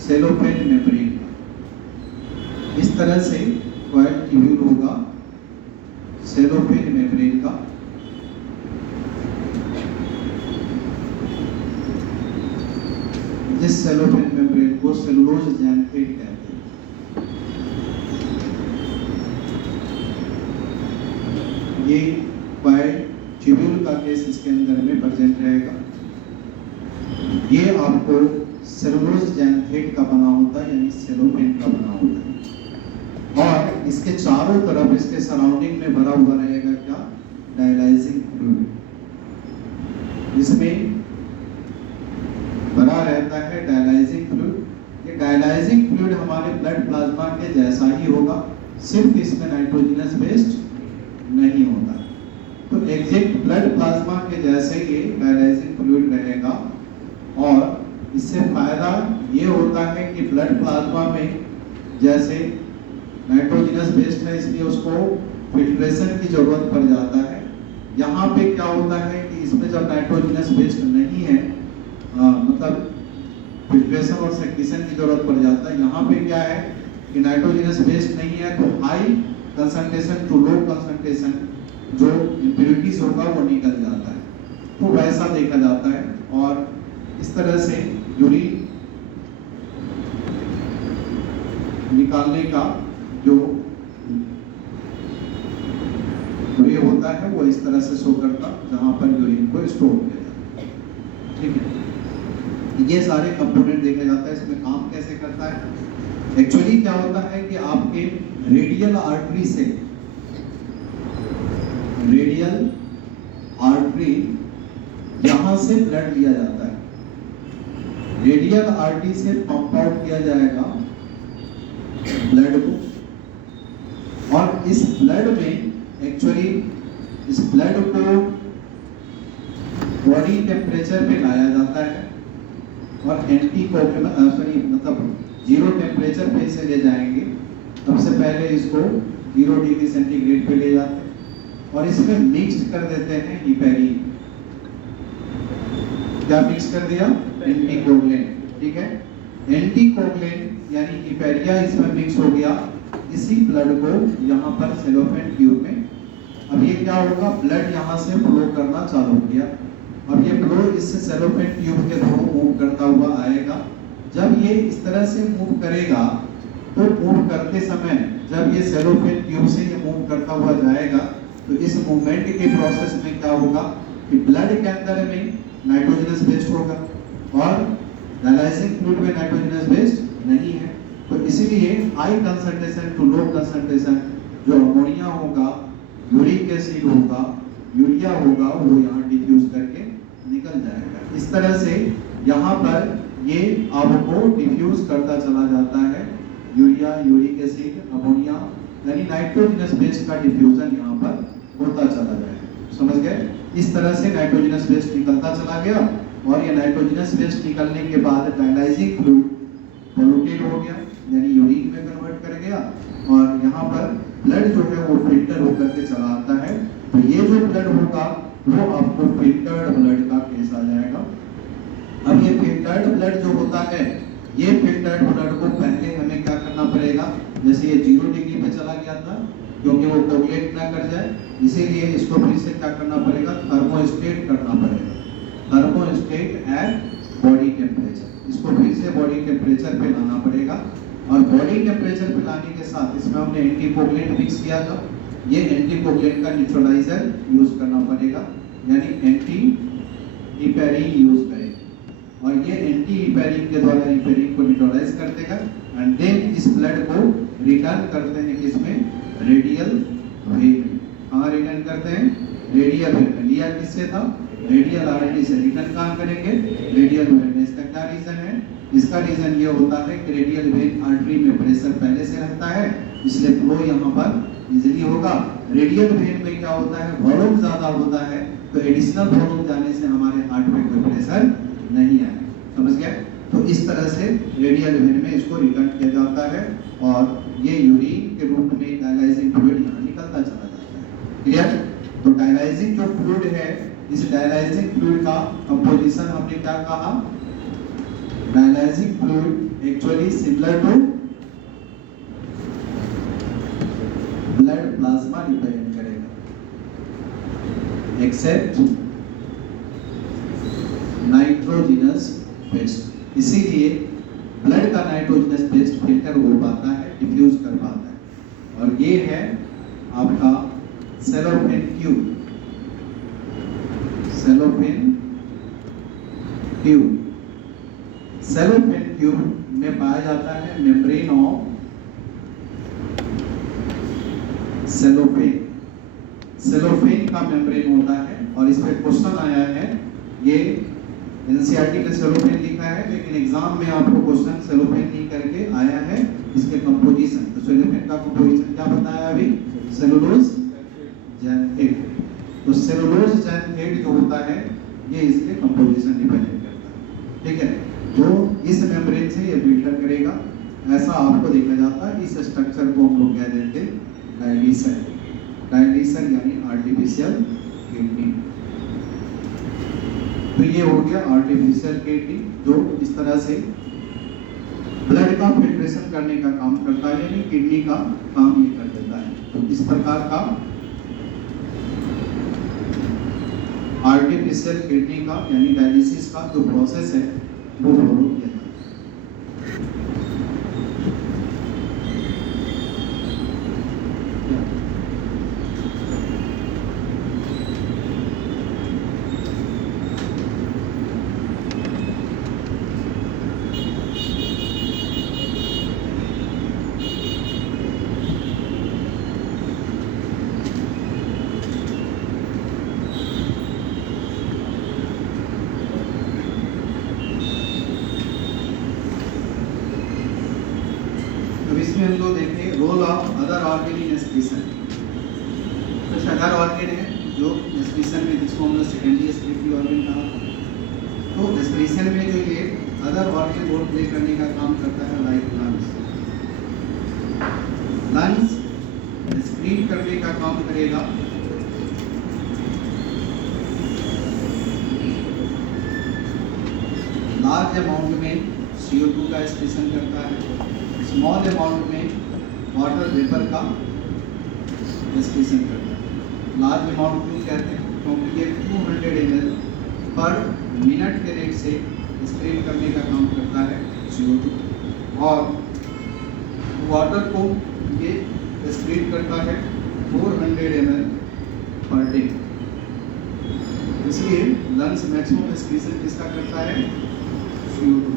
सेलोफेन मेम्ब्रेन का। इस तरह से कॉइल ट्यूब्यूल होगा सेलोफेन मेम्ब्रेन का। इस सेलोफेन मेम्ब्रेन को सेलुलोज जैंथेट कहते हैं। ये कॉइल ट्यूब्यूल का केस इसके अंदर में प्रेजेंट रहेगा। ये आपको सेलुलोज जैंथेट का बना होता है, यानी सेलोफेन का बना होता है, और इसके चारों तरफ, इसके सराउंडिंग में भरा हुआ रहेगा क्या, डायलाइजिंग फ्लूइड। इसमें भरा रहता है डायलाइजिंग फ्लूइड। ये डायलाइजिंग फ्लूइड हमारे ब्लड प्लाज्मा के जैसा ही होगा, सिर्फ इसमें नाइट्रोजनस बेस्ड नहीं होता। तो एग्जैक्ट ब्लड प्लाज्मा के जैसे ये डायलाइजिंग फ्लूइड रहेगा, और इससे फायदा ये होता है कि ब्लड प्लाज्मा में जैसे नाइट्रोजनस बेस्ड है, इसलिए उसको फिल्ट्रेशन की जरूरत पड़ जाता है। यहाँ पे क्या होता है कि इसमें जब नाइट्रोजनस बेस्ड नहीं है, मतलब फिल्ट्रेशन और सेक्रेशन की जरूरत पड़ जाता है। यहाँ पे क्या है कि नाइट्रोजनस बेस्ड नहीं है, तो high concentration to low concentration जो इम्प्योरिटीज होगा वो निकल जाता है। तो वैसा देखा जाता है, और इस तरह से यूरिन निकालने का जो वे होता है वो इस तरह से शो करता, जहां पर यूरिन को स्टोर किया जाता है। ठीक है, ये सारे कंपोनेंट देखा जाता है। इसमें काम कैसे करता है, एक्चुअली क्या होता है कि आपके रेडियल आर्टरी से, रेडियल आर्टरी यहां से ब्लड लिया जाता है, रेडियल आर्टरी से पंप आउट किया जाएगा ब्लड को, और इस ब्लड में एक्चुअली इस ब्लड को बॉडी टेम्परेचर पे लाया जाता है, और मतलब 0 टेम्परेचर पे से ले जाएंगे। सबसे पहले इसको 0 डिग्री सेंटीग्रेड पे ले जाते हैं, और इसमें मिक्स कर देते हैं हिपेरिन। क्या मिक्स कर दिया, एंटीकोगुलेंट। ठीक है, एंटीकोगुलेंट यानी हिपेरिया इसमें मिक्स हो गया, इसी ब्लड को यहाँ पर सेलोफेन ट्यूब में। अब ये क्या होगा, ब्लड यहाँ से फ्लो करना चालू किया। अब ये फ्लो इससे सेलोफेन ट्यूब के थ्रू मूव करता हुआ आएगा। जब ये इस तरह से मूव करेगा, तो मूव करते समय जब ये सेलोफेन ट्यूब से ये मूव करता हुआ जाएगा, तो इस मूवमेंट के प्रोसेस में क्या होगा कि ब्लड के अंदर में नाइट्रोजनस बेस्ड होगा और डायलाइजिंग फ्लूइड में नाइट्रोजनस बेस्ड नहीं है। तो इसीलिए high concentration to low concentration जो अमोनिया होगा, यूरिक एसिड होगा, यूरिया होगा, वो यहाँ डिफ्यूज करके निकल जाएगा। इस तरह से यहाँ पर ये आपको डिफ्यूज करता चला जाता है, यूरिया, यूरिक एसिड, अमोनिया, यानी नाइट्रोजनस बेस्ड का डिफ्यूजन यहाँ पर होता चला जाएगा। समझ गए? इस तरह से नाइट्रोजनस बेस्ड निकलता चला गया और ये नाइट्रोजनस बेस्ड निकलने के बाद डायलाइजिंग फ्लूइड पोल्यूटेड हो गया, यानी यूरिन में कन्वर्ट कर गया और यहाँ पर ब्लड जो है वो फिल्टर होकर के चला आता है। तो ये जो ब्लड होगा वो आपको फिल्टर्ड ब्लड का केस आ जाएगा। अब ये फिल्टर्ड ब्लड जो होता है, ये फिल्टर्ड ब्लड को पहले हमें क्या करना पड़ेगा, जैसे ये 0 डिग्री पे चला गया था क्योंकि वो कोगुलेट ना कर जाए, इसीलिए इसको फिर से क्या करना पड़ेगा, थर्मोस्टेट करना पड़ेगा। थर्मोस्टेट एट बॉडी टेम्परेचर, इसको फिर से बॉडी टेम्परेचर पे लाना पड़ेगा और बॉडी टेम्परेचर पे लाने के साथ इसमें हमने एंटीकोगुलेंट मिक्स किया था, ये एंटीकोगुलेंट का न्यूट्रलाइजर यूज करना पड़ेगा, यानी एंटी हिपेरिन यूज करेंगे और ये एंटी हिपेरिन के द्वारा हिपेरिन को न्यूट्रलाइज कर देगा एंड देन इस ब्लड को रिटर्न करते हैं किसमें, रेडियल वेन। कहाँ रिटर्न करते हैं, रेडियल वेन। लिया किससे था, रेडियल आर्टरी से। रिटर्न कहाँ करेंगे, रेडियल वेन में। इसका क्या रीजन है, इसका रीजन ये होता है कि रेडियल वेन आर्टरी में प्रेशर पहले से रहता है, इसलिए फ्लो यहाँ पर इजीली होगा। रेडियल वेन में क्या होता है, वॉल्यूम ज्यादा होता है, तो एडिशनल वॉल्यूम जाने से हमारे हार्ट में कोई प्रेशर नहीं आए। समझ गया? तो इस तरह से रेडियल वेन में इसको रिटर्न किया जाता है और ये यूरिन के रूप में डायलाइजिंग फ्लूइड यहाँ निकलता चला जाता है। क्लियर? तो डायलाइजिंग जो फ्लूइड है, इस डायलाइजिंग फ्लूइड का कंपोजिशन हमने क्या कहा, dialysing fluid actually similar to blood plasma represent करेगा एक्सेप्ट नाइट्रोजनस बेस्ड। इसीलिए ब्लड का नाइट्रोजनस बेस्ड फिल्टर हो पाता है, डिफ्यूज कर पाता है। और ये है आपका cellophane tube. Cellophane tube, cellophane tube में पाया जाता है मेम्ब्रेन ऑफ सेलोफेन। सेलोफेन का मेम्ब्रेन होता है और इस पे क्वेश्चन आया है, ये एनसीईआरटी में सेलोफेन लिखा है लेकिन एग्जाम में आपको क्वेश्चन सेलोफेन नहीं करके आया है, इसके कंपोजिशन। तो सेलोफेन का कंपोजिशन क्या बताया अभी, सेलुलोज जैनथेट। तो सेलुलोज जैनथेट जो होता है ये इसके कंपोजिशन डिपेंडेंट करता है। ठीक है? तो इस मेम्ब्रेन से ये फिल्टर करेगा, ऐसा आपको देखा जाता है। इस स्ट्रक्चर को हम लोग कह देते हैं डायलिसर। डायलिसर यानी आर्टिफिशियल किडनी। तो ये हो गया आर्टिफिशियल किडनी जो इस तरह से ब्लड का फिल्ट्रेशन करने का काम करता है, यानी किडनी का काम ये कर देता है। तो इस प्रकार का आर्टिफिशियल किडनी का यानी डायलिसिस का जो प्रोसेस है वो फॉलो किया जाता है। इसमें हम लोग देखें role of other organ in excretion. कुछ अदर ऑर्गन है जो एक्सक्रीशन में, जिसको हम लोग सेकेंडरी एक्सक्रीटरी ऑर्गन कहा। तो एक्सक्रीशन में जो ये अदर ऑर्गन रोल प्ले करने का काम करता है, लाइक लंग्स। लंग्स एक्सक्रीट करने का काम करेगा लार्ज अमाउंट में CO2 का एक्सक्रीशन करता है, स्मॉल अमाउंट में वाटर वेपर का एक्सक्रीशन करता है। लार्ज अमाउंट क्यों कहते हैं, क्योंकि ये 200 ml पर मिनट के रेट से एक्सक्रीट करने का काम करता है CO2 और वाटर को ये एक्सक्रीट करता है 400 ml पर डे। इसलिए लंग्स मैक्सिमम एक्सक्रीशन किसका करता है? CO2।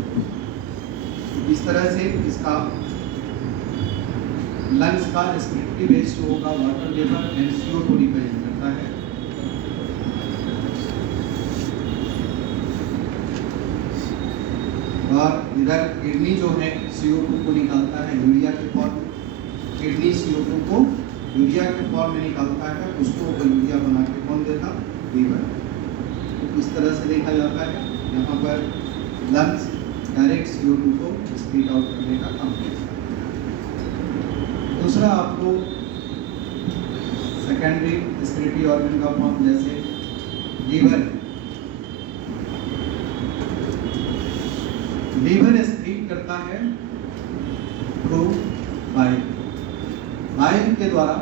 तो इस तरह से इसका लंग्स का रेस्पिरेटरी बेस जो होगा water level and CO2 represent करता है। और इधर किडनी जो है CO2 को निकालता है यूरिया के फॉर्म में। किडनी CO2 को यूरिया के फॉर्म में निकालता है, उसको यूरिया बना के कौन देता? लीवर। तो इस तरह से देखा जाता है यहाँ पर लंग्स डायरेक्ट CO2 को स्प्लिट आउट करने का काम करता है। दूसरा आपको सेकेंडरी रेस्पिरेटरी ऑर्गन का फॉर्म जैसे लीवर। लीवर एक्सक्रीट करता है थ्रू बाइल। बाइल के द्वारा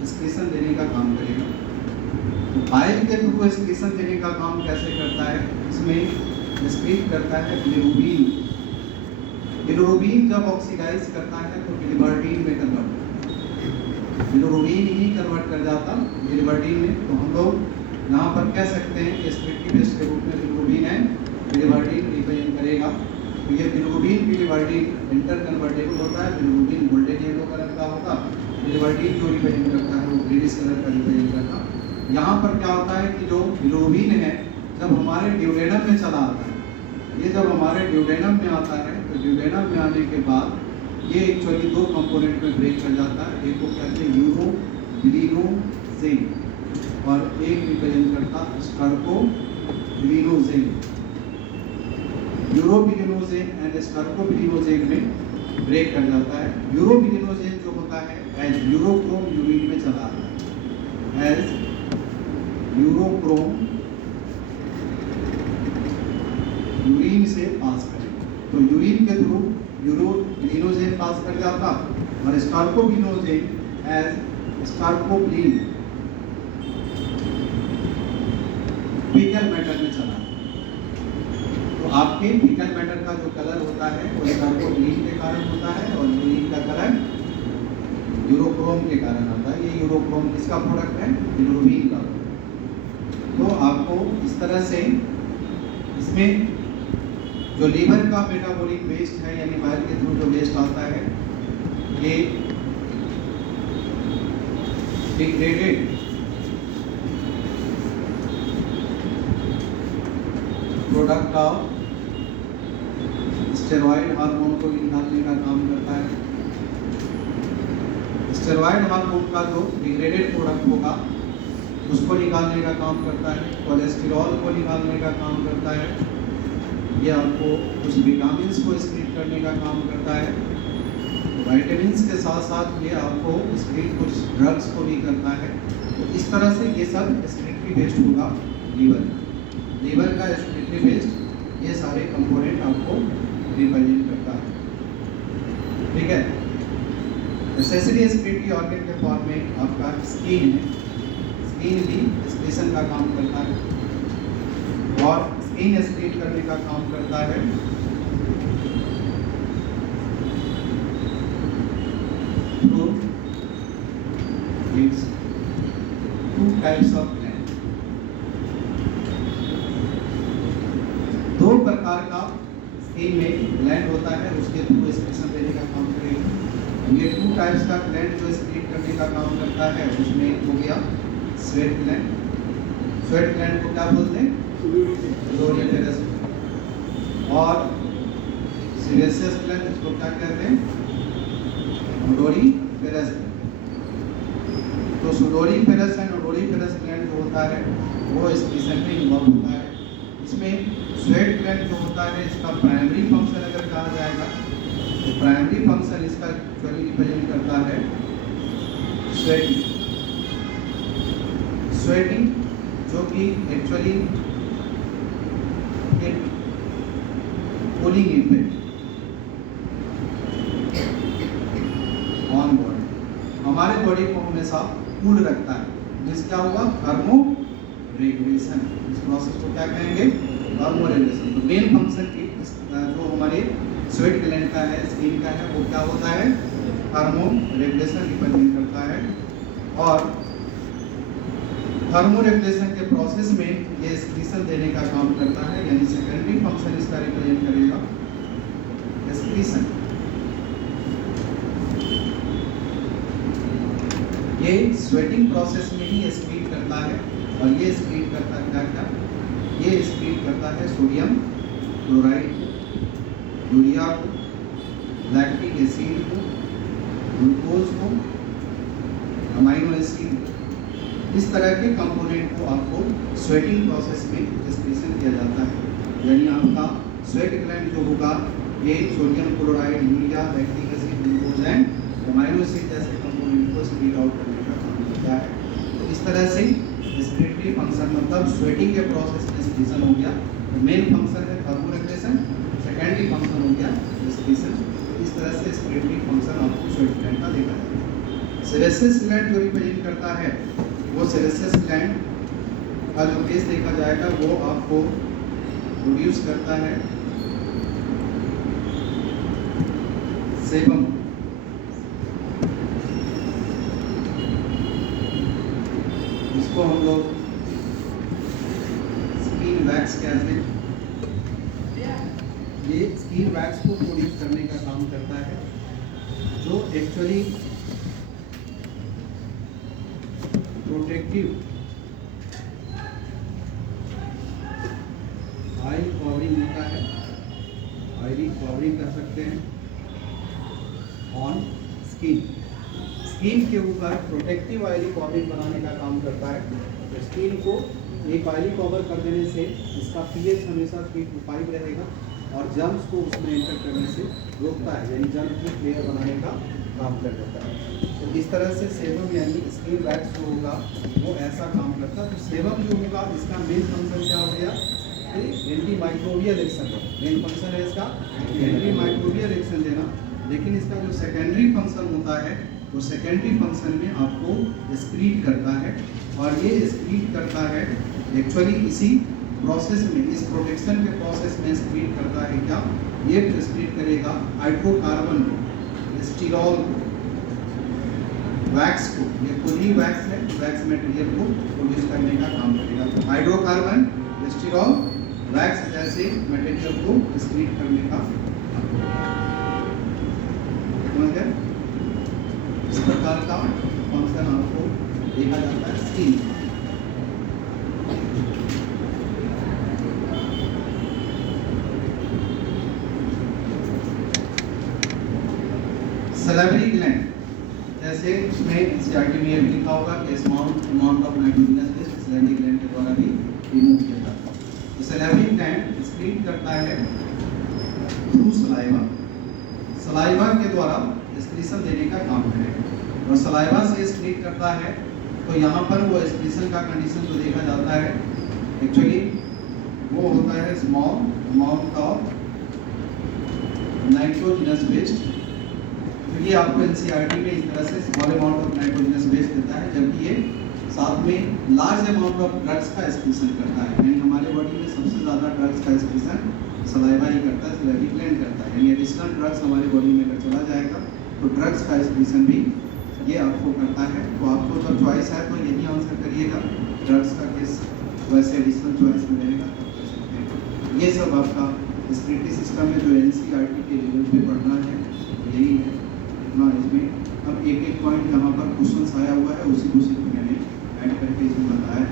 एक्सक्रीशन देने का काम करेगा। तो बाइल के थ्रू एक्सक्रीशन देने का काम कैसे करता है? इसमें एक्सक्रीट करता है बिलिरुबिन। बिलिरुबिन जब ऑक्सीडाइज करता है तो बिलिवर्डिन में कन्वर्ट करता है। बिलिरुबिन ही कन्वर्ट कर जाता बिलिवर्डिन में। तो हम लोग यहाँ पर कह सकते हैं कि एक्सक्रीटरी बेस के रूप में बिलिरुबिन है, बिलिवर्डिन रिप्रेजेंट करेगा। तो ये बिलिरुबिन बिलिवर्डिन इंटर कन्वर्टेबल होता है। बिलिरुबिन गोल्डन येलो कलर का होगा, बिलिवर्डिन जो रिप्रेजेंट करता है वो ग्रीनिश कलर का रिप्रेजेंट करता है। यहाँ पर क्या होता है कि जो बिलिरुबिन है जब हमारे ड्यूडेनम में चला आता है, ये जब हमारे ड्यूडेनम में आता है तो ड्यूडेनम में आने के बाद ये एक्चुअली दो कंपोनेंट में ब्रेक कर जाता है। एक को कहते हैं यूरोबिलिनोजेन और एक रिप्रेजेंट करता स्टर्कोबिलिनोजेन। यूरोबिलिनोजेन एंड स्टर्कोबिलिनोजेन में ब्रेक कर जाता है। यूरोबिलिनोजेन जो होता है एज यूरोक्रोम यूरिन में चला आता है, एज यूरोक्रोम यूरिन से पास करेगा। तो यूरिन के थ्रू यूरोबिलिनोजेन पास कर जाता और स्टर्कोबिलिनोजेन एज स्टर्कोबिलिन फीकल मैटर में चला। तो आपके फीकल मैटर का जो कलर होता है वो स्टर्कोबिलिन के कारण होता है और यूरिन का कलर यूरोक्रोम के कारण आता है। ये यूरोक्रोम किसका प्रोडक्ट है? बिलिरुबिन का। तो आपको इस तरह से इसमें जो लीवर का मेटाबॉलिक वेस्ट है यानी बाइल के थ्रू जो वेस्ट आता है ये degraded product of steroid hormone को निकालने का काम करता है। स्टेरॉइड हार्मोन का जो डिग्रेडेड प्रोडक्ट होगा उसको निकालने का काम करता है। कोलेस्टेरॉल को निकालने का काम करता है। ये आपको कुछ विटामिन्स को एक्सक्रीट करने का काम करता है। विटामिन्स के साथ साथ ये आपको एक्सक्रीट कुछ ड्रग्स को भी करता है। तो इस तरह से ये सब एक्सक्रीटरी वेस्ट होगा लीवर। लीवर का एक्सक्रीटरी वेस्ट ये सारे कंपोनेंट आपको रिप्रेजेंट करता है। ठीक है। एसेसरी एक्सक्रीटरी ऑर्गन के फॉर्म में आपका स्किन है। स्किन भी एक्सक्रीशन का काम करता है और स्किन एक्सक्रीट करने का काम करता है through it's two types of gland. दो प्रकार का स्किन में ग्लैंड होता है, उसके थ्रू एक्सक्रीशन देने का काम करेगा। ये टू टाइप्स का ग्लैंड जो एक्सक्रीट करने का काम करता है उसमें हो गया स्वेट ग्लैंड। स्वेट ग्लैंड को क्या बोलते हैं? सुडोरिफेरस। और सीबेशियस ग्लैंड इसको क्या कहते हैं? ओडोरिफेरस। तो सुडोरिफेरस एंड ओडोरिफेरस ग्लैंड जो होता है वो एक्सक्रीशन में इन्वॉल्व होता है। इसमें स्वेट ग्लैंड जो होता है इसका प्राइमरी फंक्शन अगर कहा जाएगा तो प्राइमरी फंक्शन इसका एक्चुअली रिप्रेजेंट करता है स्वेटिंग। स्वेटिंग जो कि एक्चुअली एक कूलिंग इफेक्ट ऑन बॉडी, हमारे बॉडी को हमेशा कूल रखता है। जिस क्या होगा? Thermo regulation. इस प्रोसेस को क्या कहेंगे? Thermo regulation. तो मेन फंक्शन की जो हमारे स्वेट ग्लैंड का है, स्किन का है, वो क्या होता है? थर्मो रेगुलेशन रिप्रेजेंट करता है। और थर्मोरेगुलेशन के प्रोसेस में ये एक्सक्रीशन देने का काम करता है, यानी सेकेंडरी फंक्शन इसका रिप्रेजेंट करेगा एक्सक्रीशन। ये स्वेटिंग प्रोसेस में ही एक्सक्रीट करता है, और ये एक्सक्रीट करता है क्या? ये एक्सक्रीट करता है सोडियम क्लोराइड, यूरिया को, लैक्टिक एसिड को, ग्लूकोज को, अमाइनो एसिड, इस तरह के कंपोनेंट को आपको स्वेटिंग प्रोसेस में एक्सक्रीशन किया जाता है। यानी आपका स्वेट ग्लैंड जो होगा ये sodium chloride, urea, lactic acid, glucose and amino acid जैसे कंपोनेंट को स्क्रीट आउट करने का काम करता है। तो इस तरह से रेस्पिरेटरी फंक्शन मतलब स्वेटिंग के प्रोसेस में एक्सक्रीशन हो गया। मेन फंक्शन है थर्मोरेगुलेशन, सेकेंडरी फंक्शन हो गया एक्सक्रीशन। इस तरह से रेस्पिरेटरी फंक्शन आपको स्वेट ग्लैंड का देखा जाएगा। सेरेसियस ग्लैंड जो रिप्रेजेंट करता है वो सेरेसियस ग्लैंड का जो केस देखा जाएगा वो आपको प्रोड्यूस करता है सेबम। इसको हम लोग स्किन वैक्स कहते हैं। ये स्किन वैक्स को प्रोड्यूस करने का काम करता है, जो एक्चुअली प्रोटेक्टिव आई कवरिंग होता है, आईडी कवरिंग कर सकते हैं ऑन स्किन। स्किन के ऊपर प्रोटेक्टिव आईडी कवरिंग बनाने का काम करता है। तो स्किन को एक आईडी कवर कर देने से इसका पीएच हमेशा 3 to 5 रहेगा और जर्म्स को उसमें एंटर करने से रोकता है, यानी जर्म की लेयर बनाने का काम कर देता है। तो इस तरह से सेबम यानी स्किन वैक्स जो होगा वो ऐसा काम करता है। तो सेबम जो होगा इसका मेन फंक्शन क्या हो गया? एंटी माइक्रोबियल एक्शन है। मेन फंक्शन है इसका एंटी माइक्रोबियल एक्शन देना। लेकिन इसका जो सेकेंडरी फंक्शन होता है वो सेकेंडरी फंक्शन में आपको एक्सक्रीट करता है, और ये एक्सक्रीट करता है एक्चुअली इसी प्रोसेस में, इस प्रोटेक्शन के प्रोसेस में एक्सक्रीट करता है क्या? ये एक्सक्रीट करेगा हाइड्रोकार्बन को, स्टीरॉल को, वैक्स को। ये खुद ही वैक्स है, वैक्स मटेरियल को प्रोड्यूस करने का काम करेगा। तो हाइड्रोकार्बन, स्टीरॉल, वैक्स जैसे मटेरियल को एक्सक्रीट करने का इस प्रकार का फंक्शन आपको देखा जाता है स्किन। सैलिवरी ग्लैंड, जैसे उसमें एनसीईआरटी में ये भी लिखा होगा कि amount of nitrogenous waste salivary gland के द्वारा भी रिमूव किया जाता है। तो सैलिवरी ग्लैंड एक्सक्रीट करता है थ्रू सलाइवा। सलाइवा के द्वारा एक्सक्रीशन देने का काम करेगा, और सलाइवा से एक्सक्रीट करता है। तो यहाँ पर वो एक्सक्रीशन का कंडीशन जो देखा जाता है एक्चुअली वो होता है small amount of nitrogenous waste. तो ये आपको एनसीईआरटी में इस तरह से small amount of nitrogenous waste देता है, जबकि ये साथ में लार्ज अमाउंट ऑफ ड्रग्स का एक्सक्रीशन करता है। यानी हमारे बॉडी में सबसे ज़्यादा ड्रग्स का एक्सक्रीशन सलाइवा ही करता है, सैलिवरी ग्लैंड करता है। यानी एडिशनल ड्रग्स हमारे बॉडी में अगर चला जाएगा तो ड्रग्स का एक्सक्रीशन भी ये आपको करता है। तो आपको जब चॉइस है तो यही आंसर करिएगा, ड्रग्स का केस वैसे एडिशनल चॉइस में रहेगा तो कर सकते हैं। ये सब आपका रेस्पिरेटरी सिस्टम में जो एनसीईआरटी के लेवल पे पढ़ना है यही है इतना इसमें। अब एक एक पॉइंट यहाँ पर क्वेश्चन आया हुआ है, उसी को मैंने ऐड करके इसमें बताया है।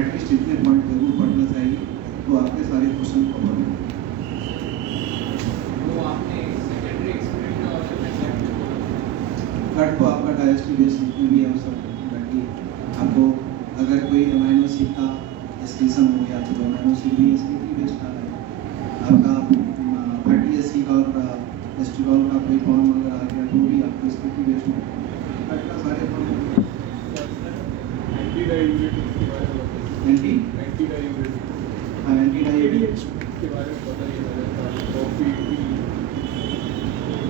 एटलीस्ट इतने पॉइंट जरूर पढ़ना चाहिए तो आपके सारे क्वेश्चन कवर होंगे। कट तो आपका डाइजेस्टिव बेस जितने भी है सब बाकी आपको अगर कोई अमाइनो एसिड का एक्सक्रीशन हो गया तो अमाइनो एसिड भी एक्सक्रीटरी बेस्ड आ रहा है। आपका फैटी एसिड और कोलेस्ट्रॉल का कोई फॉर्म अगर आ गया तो भी आपको एक्सक्रीटरी बेस्ड होगा। कट का सारे फॉर्म एंटी डायबिटिक के बारे में एंटी डायबिटिक के बारे में बताइए। कॉफी,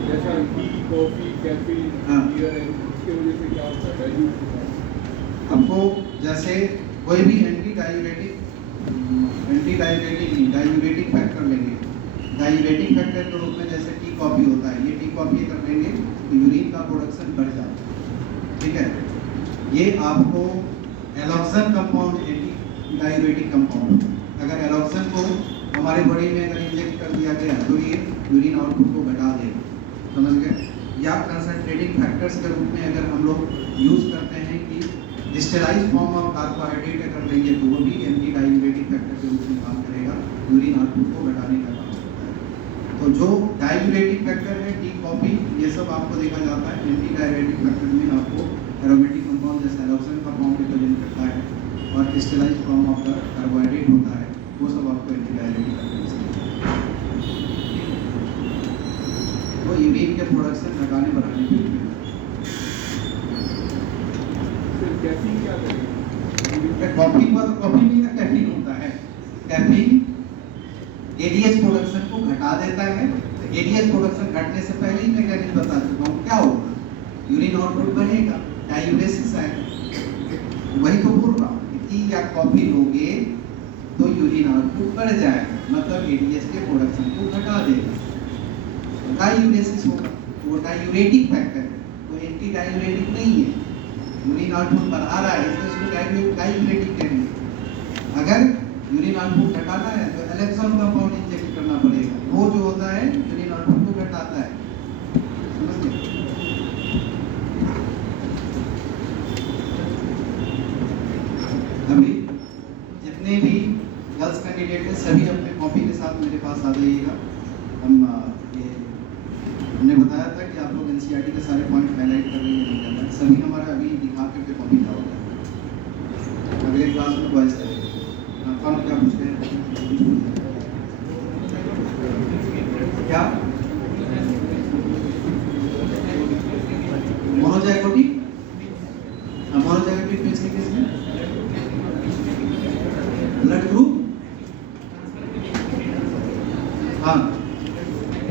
जैसा टी, कॉफी, कैफीन, बियर है, उसके वजह से क्या होता है डायबिटीज? आपको जैसे कोई भी एंटी डायबिटिक नहीं, डायबिटिक फैक्टर लेंगे। डायबिटिक फैक्टर के रूप में जैसे टी कॉफी होता है, ये टी कॉफी अगर लेंगे तो यूरिन का प्रोडक्शन बढ़ जाता है। ठीक है, ये आपको एलॉक्सन कंपाउंड एंटी डाययूरेटिक कंपाउंड। अगर एलॉक्सन को हमारे बॉडी में अगर इंजेक्ट कर दिया गया तो ये यूरिन आउटपुट को घटा देगा, समझ गए। या कंसंट्रेटिंग फैक्टर्स के रूप में अगर हम लोग यूज करते हैं कि डिस्टलाइज फॉर्म ऑफ कार्बोहाइड्रेट अगर लेंगे तो वो भी एंटी डाययूरेटिक फैक्टर के रूप में काम करेगा, यूरिन आउटपुट को घटाने का काम करता है। तो जो डाययूरेटिक फैक्टर है, टी, कॉफी, ये सब आपको देखा जाता है एंटी डाययूरेटिक फैक्टर में आपको एरोमेटिक कंपाउंड जैसे एलॉक्सन कंपाउंड रिप्रेजेंट करता है और crystallise form of the carbohydrate होता है, वो सब आपको एंटी डाययूरेटिक फैक्टर। वो यूरिन के प्रोडक्शन घटाने बढ़ाने के लिए। सर कैफीन क्या करेगा? कॉफी में तो कॉफी में कैफीन होता है। कैफीन एडीएच प्रोडक्शन को घटा देता है। तो एडीएच प्रोडक्शन घटने से पहले ही मैं कैफीन बता चुका हूँ क्या होगा, यूरिन आउटपुट बढ़ेगा, डायूरेसिस आएगा। वही तो बोल रहा हूँ, टी या कॉफी लोगे तो यूरिन आउटपुट बढ़ जाएगा, मतलब एडीएच के प्रोडक्शन को घटा देगा, डायूरेसिस होगा। वो डायूरेटिक फैक्टर है, वो एंटी डायूरेटिक नहीं है। यूरिन आउटपुट बढ़ा रहा है इसलिए उसको डायूरेटिक कहेंगे। अगर यूरिन आउटपुट घटाना है तो एलेक्सॉन कंपाउंड इंजेक्ट करना पड़ेगा, वो जो होता है यूरिन आउटपुट को घटाता है, समझ गए। अभी जितने भी गर्ल्स कैंडिडेट हैं सभी अपने कॉपी के साथ मेरे पास आ जाइएगा। हमने बताया था कि आप लोग एनसीईआरटी के सारे पॉइंट हाईलाइट कर रही है, सभी हमारा अभी दिखा करके कॉपी जाओगे। अगले क्लास में वॉइस करेंगे। कौन क्या पूछते हैं? क्या मोनोजाइगोटिक? मोनोजाइगोटिक किसके किसमें? Blood group? हाँ,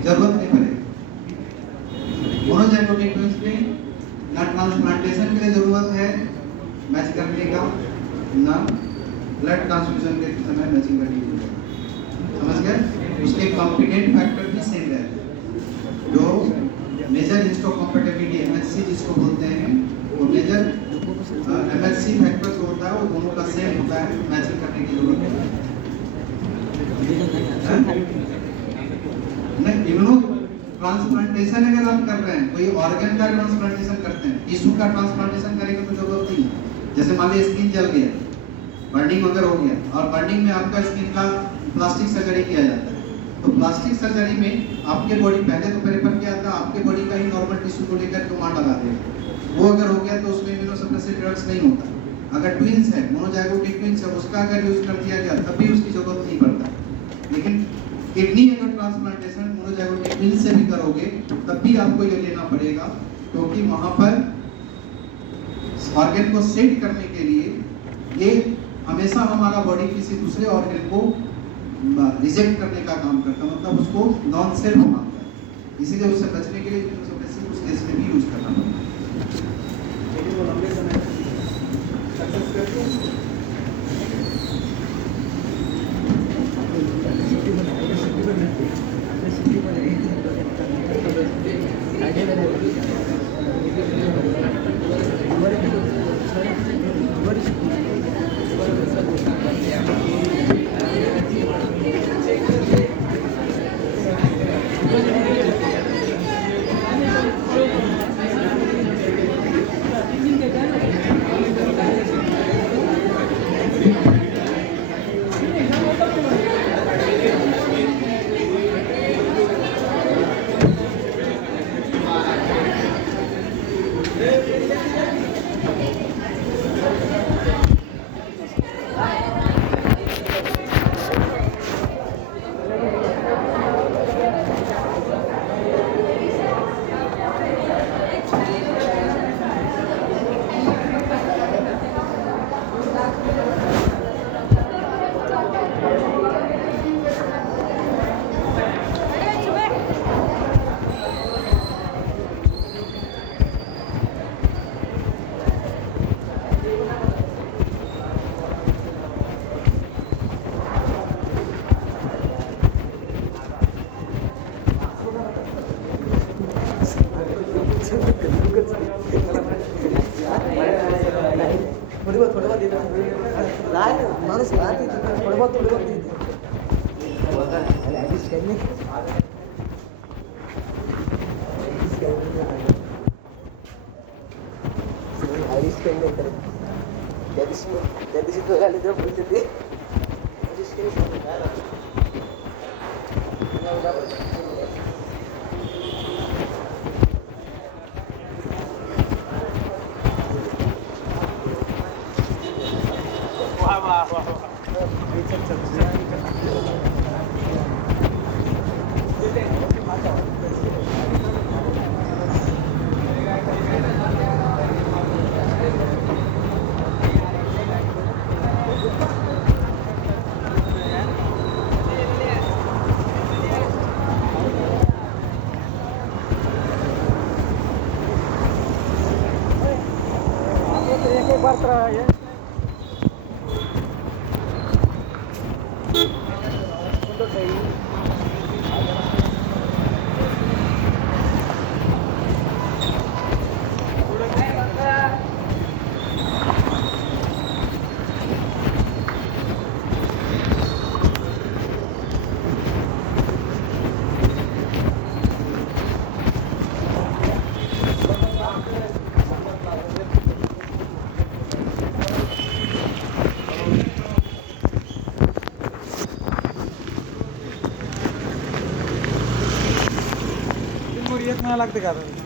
जरूरत नहीं पड़ेगी। मोनोजाइगोटिक ट्विंस में ना ट्रांसप्लांटेशन के लिए जरूरत है मैच करने का, ना ब्लड ट्रांसफ्यूजन के समय मैचिंग करने की जरूरत है, समझ गए। उसके कॉम्पिटेंट फैक्टर भी सेम रहते हैं। जो मेजर हिस्टोकॉम्पैटिबिलिटी एमएचसी जिसको बोलते हैं, वो मेजर एमएचसी फैक्टर जो होता है वो दोनों का सेम होता है, मैचिंग करने की जरूरत नहीं। इम्यूनो ट्रांसप्लांटेशन अगर आप कर रहे हैं, कोई ऑर्गन का ट्रांसप्लांटेशन करते हैं, टिश्यू का ट्रांसप्लांटेशन करेंगे तो जरूरत नहीं है। जैसे मान लीजिए स्किन जल गया, बर्निंग वगैरह हो गया और बर्निंग में आपका स्किन का प्लास्टिक सर्जरी किया जाता है, तो प्लास्टिक सर्जरी में आपके बॉडी पहले तो प्रेफर किया था आपके बॉडी का ही नॉर्मल टिश्यू को लेकर के वहाँ लगा देगा। वो अगर हो गया तो उसमें इम्यूनोसप्रेसिव ड्रग्स नहीं होता। अगर ट्विंस है, मोनोजाइगोटिक ट्विंस है, उसका अगर यूज कर दिया गया तब भी उसकी जरूरत नहीं पड़ता। लेकिन किडनी अगर ट्रांसप्लांटेशन मोनोजाइगोटिक ट्विंस से भी करोगे तब भी आपको ये लेना पड़ेगा, क्योंकि वहाँ पर ऑर्गन को सेट करने के लिए ये हमेशा हमारा बॉडी किसी दूसरे ऑर्गन को रिजेक्ट करने का काम करता है, मतलब उसको नॉन सेल्फ मानता है। इसीलिए उससे बचने के लिए इम्यूनोसप्रेसिव उस केस में भी यूज करना पड़ता है। लेकिन वो लंबे समय सक्सेस करते हैं। त्या दिवशी तो आले तेव्हा बोलते ते येत नाही लागते का आता